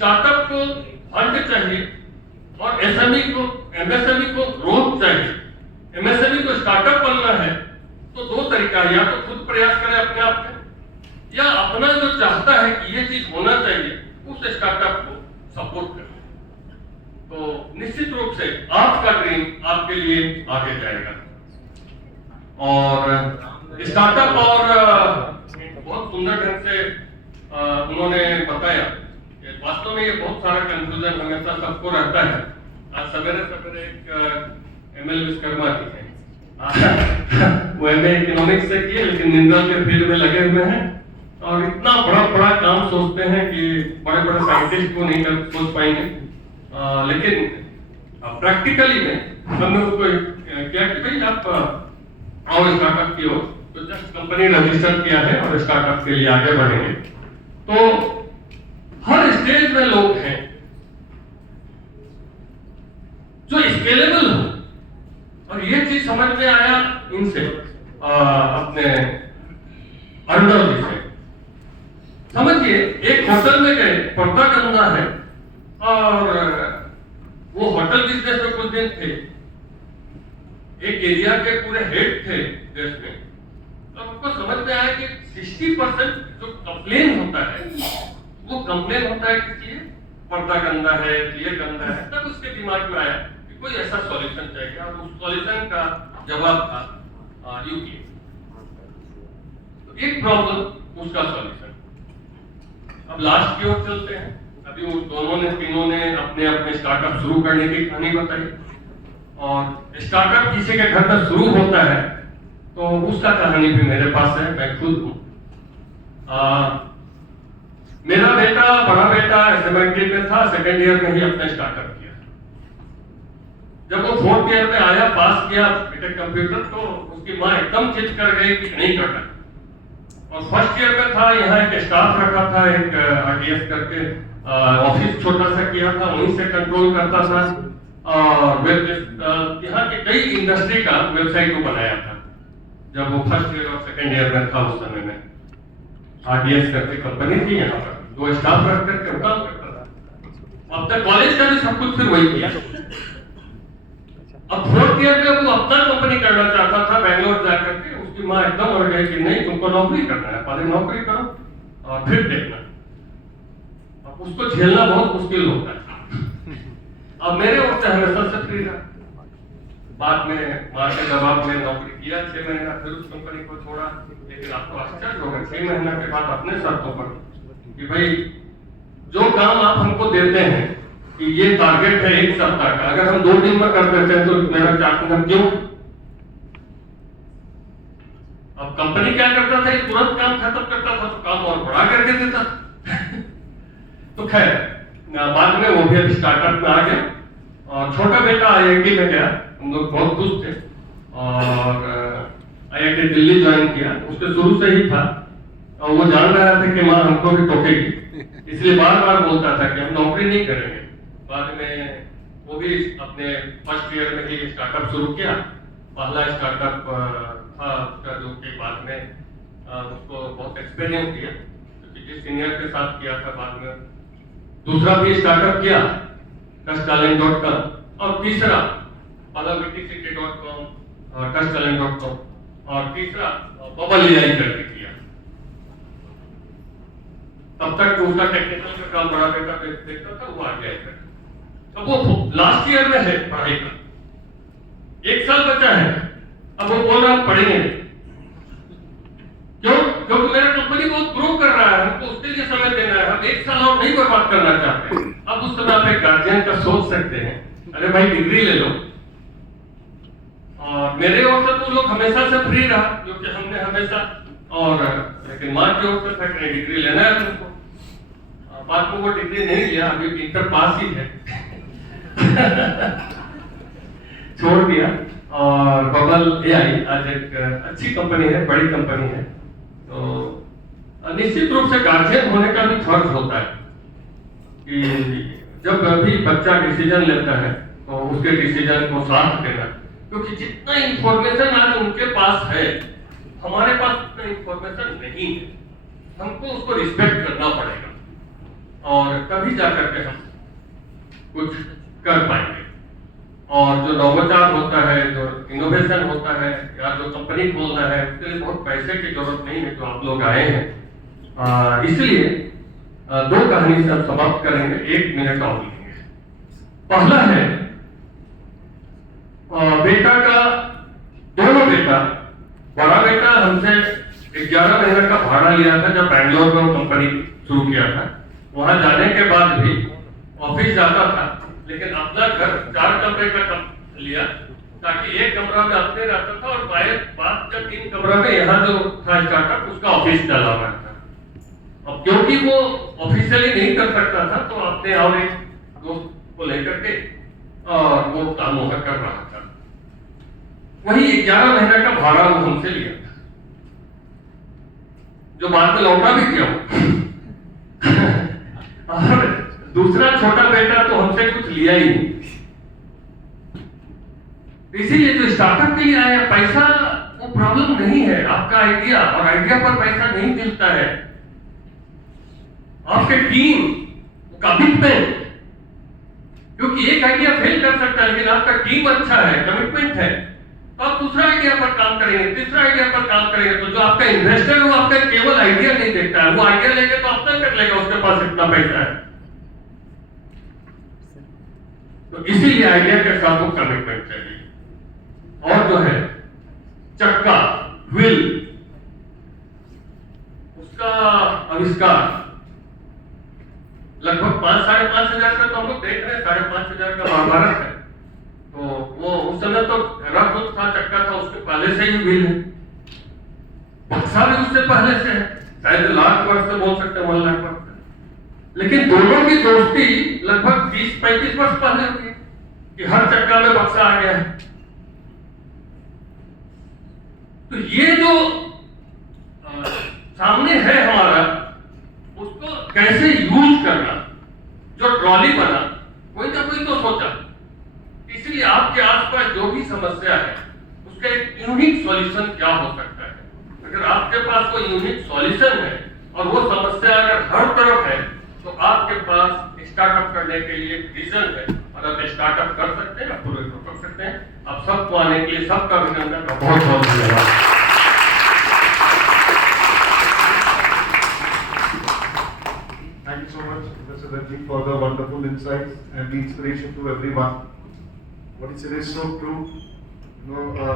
Startup को fund चाहिए और एमएसएमई को ग्रोथ चाहिए। एमएसएमई को स्टार्टअप बनना है तो दो तरीका है, या तो खुद प्रयास करें अपने आप में, या अपना जो चाहता है कि ये चीज होना चाहिए उस स्टार्टअप को सपोर्ट करें। तो निश्चित रूप से आपका ड्रीम आपके लिए आगे जाएगा। और स्टार्टअप और बहुत सुंदर ढंग से उन्होंने बताया। वास्तव में ये बहुत सारा कंफ्यूजन हमेशा सबको रहता है। आज सवेरे सवेरे एक एमएल विश्वकर्मा जी हैं, वो एमए इकोनॉमिक्स से किए लेकिन मिनरल के फील्ड में लगे हुए हैं और इतना बड़ा बड़ा काम सोचते हैं कि बड़े बड़े साइंटिस्ट को नहीं कर सोच पाएंगे। लेकिन प्रैक्टिकली में हमने उसको क्या कि भाई आप और स्टार्टअप की ओर, तो जस्ट कंपनी रजिस्टर किया है और स्टार्टअप के लिए आगे बढ़ेंगे। तो हर स्टेज में लोग हैं जो स्केलेबल हो, और ये चीज समझ में आया इनसे, अपने अरुणव जी से। समझिए एक होटल में गए, पर्दा गंदा है और वो होटल बिजनेस में कुछ दिन थे, एक एरिया के पूरे हेड थे देश में। तो हमको समझ में आया कि 60% जो कंप्लेन होता है वो कंप्लेन होता है कि पर्दा गंदा है, ये गंदा है। तब उसके दिमाग में आया कि कोई ऐसा सॉल्यूशन चाहिए और उस सॉल्यूशन का जवाब था यूके। तो एक प्रॉब्लम उसका सॉल्यूशन। अब लास्ट की ओर चलते हैं। अभी वो तीनों ने अपने अपने स्टार्टअप शुरू करने की कहानी बताई, और स्टार्टअप किसी के घर में शुरू होता है तो उसका कहानी भी मेरे पास है, मैं खुद हूँ। मेरा बेटा, बड़ा बेटा एसएमआईटी में था, सेकेंड ईयर में ही अपना स्टार्टअप किया। जब वो फोर्थ ईयर में आया, पास किया बीटेक कंप्यूटर, तो उसकी माँ एकदम चिट कर गई कि नहीं करना। और फर्स्ट ईयर में था, यहाँ एक स्टाफ रखा था, एक आरटीएस करके ऑफिस छोटा सा किया था, वहीं से कंट्रोल करता था, और यहाँ के कई इंडस्ट्री का वेबसाइट को बनाया था। जब वो फर्स्ट ईयर और सेकेंड ईयर में था उस समय में आरटीएस करके कंपनी थी, यहाँ पर 2 स्टाफ रख करके काम करता था। अब तक कॉलेज का भी सब कुछ फिर वही किया। अब फोर्थ ईयर में वो अपना कंपनी करना चाहता था बैंगलोर जाकर के। उसकी माँ एकदम अड़ गई कि नहीं, तुमको नौकरी करना है, पहले नौकरी करो और फिर देखना। अब उसको झेलना बहुत मुश्किल होता है। अब मेरे ओर से हमेशा से फ्री रहा। बाद में माँ के दबाव में नौकरी किया 6 महीना, फिर उस कंपनी को छोड़ा। लेकिन आपको आश्चर्य होगा, 6 महीना के बाद अपने शर्तों पर कि भाई जो काम आप हमको देते हैं कि ये टारगेट है 1 सप्ताह का, अगर हम 2 दिन में कर देते हैं तो मेरा 4 दिन क्यों? अब कंपनी क्या करता था, ये तुरंत काम खत्म करता था, तो काम और बढ़ा करके देता। तो खैर बाद में वो भी अभी स्टार्टअप में आ गया, और छोटा बेटा आईआईटी में गया। हम लोग बहुत खुश थे, और आईआईटी दिल्ली ज्वाइन किया। उसके शुरू से ही था, और वो जान रहा था कि माँ हमको भी टोकेगी, इसलिए बार बार बोलता था कि हम नौकरी नहीं करेंगे। बाद में वो भी अपने फर्स्ट ईयर में ही स्टार्टअप शुरू किया। पहला स्टार्टअप था उसका, जो कि बाद में उसको बहुत एक्सपीरियंस दिया, क्योंकि जिस सीनियर के साथ किया था। बाद में दूसरा भी स्टार्टअप किया, TouchTalent.com, और तीसरा PalaVTCT.com, TouchTalent.com, और तीसरा बबल AI करके किया। तब तक उसका टेक्निकल का काम बड़ा बेटा देखता था, वो आ गया। अब वो लास्ट ईयर में है पढ़ाई का, 1 साल बचा है। अब वो बोल रहा पढ़ेंगे क्यों? क्योंकि मेरा कंपनी बहुत ग्रो कर रहा है, हमको उसके लिए समय देना है, हम 1 साल और नहीं बर्बाद करना चाहते। अब उस समय आप एक गार्जियन का सोच सकते हैं, अरे भाई डिग्री ले लो। और मेरे ओर से तो लोग हमेशा से फ्री रहा, क्योंकि हमने हमेशा, और लेकिन माँ की ओर से था कि डिग्री लेना है तुमको। बाद में वो डिग्री नहीं लिया, अभी इंटर पास ही है। छोड़ दिया। और बबल AI आज एक अच्छी कंपनी है, बड़ी कंपनी है। तो निश्चित रूप से गार्जियन होने का भी फर्ज होता है कि जब भी बच्चा डिसीजन लेता है तो उसके डिसीजन को साथ देना, क्योंकि जितना इंफॉर्मेशन आज उनके पास है, हमारे पास उतना इंफॉर्मेशन नहीं है। हमको उसको रिस्पेक्ट करना पड़ेगा। और तभी जाकर के हम कुछ कर पाएंगे। और जो नवाचार होता है, जो इनोवेशन होता है, या जो कंपनी खोलना है, उसके लिए बहुत पैसे की जरूरत नहीं है। जो आप लोग आए हैं, इसलिए दो कहानी से हम समाप्त करेंगे, 1 मिनट और लेंगे। पहला है बेटा का, दोनों बेटा, बड़ा बेटा हमसे 11 महीने का भाड़ा लिया था जब बैंगलोर में कंपनी शुरू किया था। वहां जाने के बाद भी ऑफिस जाता था, लेकिन अपना घर 4 कमरे का लिया, ताकि एक कमरा में अपने रहता था और बाद का 3 कमरा में यहाँ जो था स्टार्टअप, उसका ऑफिस चला रहा था। अब क्योंकि वो ऑफिशियली नहीं कर सकता था, तो अपने और एक दोस्त को लेकर के और वो काम वहां कर रहा था। वही 11 महीने का भाड़ा वो हमसे लिया था, जो बाद में लौटा भी किया और दूसरा छोटा बेटा तो हमसे कुछ लिया ही नहीं। इसीलिए जो स्टार्टअप के लिए आया, पैसा वो प्रॉब्लम नहीं है, आपका आइडिया, और आइडिया पर पैसा नहीं मिलता है, आपके टीम कमिटमेंट। क्योंकि एक आइडिया फेल कर सकता है, लेकिन आपका टीम अच्छा है, कमिटमेंट है, तो आप दूसरा आइडिया पर काम करेंगे, तीसरा आइडिया पर काम करेंगे। तो जो आपका इन्वेस्टर है वो आपका केवल आइडिया नहीं देखता है, वो आइडिया लेके तो अपना कर लेगा, उसके पास इतना पैसा है। तो इसीलिए आइडिया के साथ वो कमिटमेंट चाहिए। और जो है चक्का, व्हील, उसका आविष्कार लगभग 5-5.5 हजार का, तो हम लोग देख रहे हैं 5.5 हजार का महाभारत है। तो वो उस समय तो रथ था, चक्का था, उसके पहले से ही व्हील है। बक्सा भी उससे पहले से है, शायद लाख वर्ष से बोल सकते हैं, 1 लाख वर्ष से। लेकिन दोनों की दोस्ती लगभग 30-35 वर्ष पहले हुई है कि हर चक्का में बक्सा आ गया है। तो ये जो सामने है हमारा, उसको कैसे यूज करना, जो ट्रॉली बना, कोई ना कोई तो सोचा। इसलिए आपके आसपास जो भी समस्या है, उसका एक यूनिक सॉल्यूशन क्या हो सकता है। अगर आपके पास कोई यूनिक सॉल्यूशन है और वो समस्या अगर हर तरफ है, तो आपके पास स्टार्टअप करने के लिए विजन है, और आप स्टार्टअप कर सकते हैं, आप पूरे कर सकते हैं। आप सबको आने के लिए सबका अभिनंदन, बहुत बहुत धन्यवाद। Thank you so much, Professor Ranjit, for the wonderful insights and the inspiration to everyone. What you said is so true.